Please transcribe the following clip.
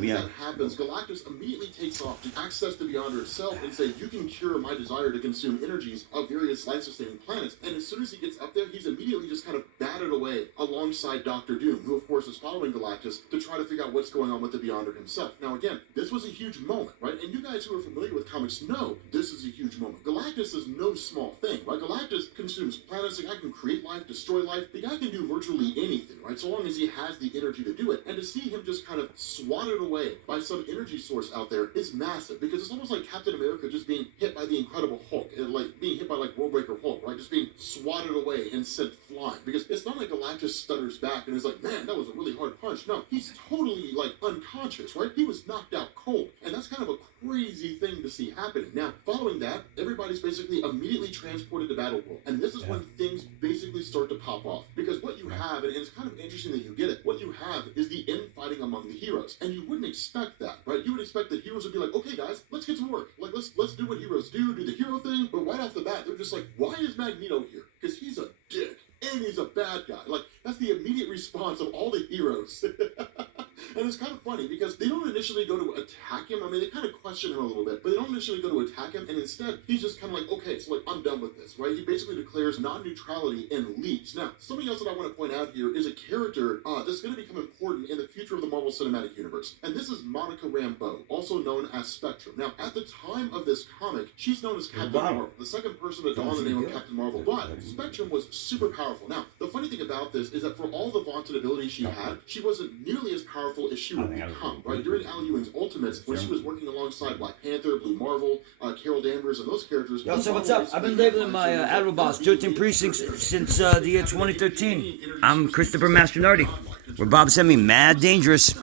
move, yeah. That happens, Galactus immediately takes off to access the Beyonder itself and say, you can cure my desire to consume energies of various life-sustaining planets. And as soon as he gets up there, he's immediately just kind of batted away alongside Doctor Doom, who of course is following Galactus to try to figure out what's going on with the Beyonder himself. Now again, this was a huge moment, right? And you guys who are familiar with comics know this is a huge moment. Galactus is no small thing, right? Galactus consumes planets. The guy can create life, destroy life. The guy can do virtually anything, right? So long as he has the energy to do it. And to see him just kind of swatted away by some energy source out there is massive, because it's almost like Captain America just being hit by the Incredible Hulk, and like being hit by like Worldbreaker Hulk, right? Just being swatted away and sent flying. Because it's not like Galactus stutters back and is like, man, that was a really hard punch. No, he's totally like unconscious, right? He was knocked out cold. And that's kind of a crazy thing to see happening. Now, following that, everybody's basically immediately transported to Battleworld. And this is when things basically start to pop off. Because what you have, and it's kind of interesting that you get it, what you have is the infighting among the heroes. And you wouldn't expect that, right? You would expect that heroes would be like, okay guys, let's get to work. Like, let's do what heroes do the hero thing. But right off the bat, they're just like, why is Magneto here? Because he's a dick. And he's a bad guy. Like, that's the immediate response of all the heroes. And it's kind of funny because they don't initially go to attack him. I mean, they kind of question him a little bit, but they don't initially go to attack him. And instead, he's just kind of like, okay, so like, I'm done with this, right? He basically declares non-neutrality and leaves. Now, something else that I want to point out here is a character that's going to become important in the future of the Marvel Cinematic Universe. And this is Monica Rambeau, also known as Spectrum. Now, at the time of this comic, she's known as Captain Marvel, the second person to don the name of Captain Marvel. But Spectrum was super powerful. Now, the funny thing about this is that for all the vaunted ability she had, she wasn't nearly as powerful as she would become, right? During Al Ewing's Ultimates, when she was working alongside Black Panther, Blue Marvel, Carol Danvers, and those characters. Yo, so what's up? I've been labeling my Admiral Boss 13 Precincts since the year 2013. I'm Christopher Mastronardi, where Bob sent me Mad Dangerous.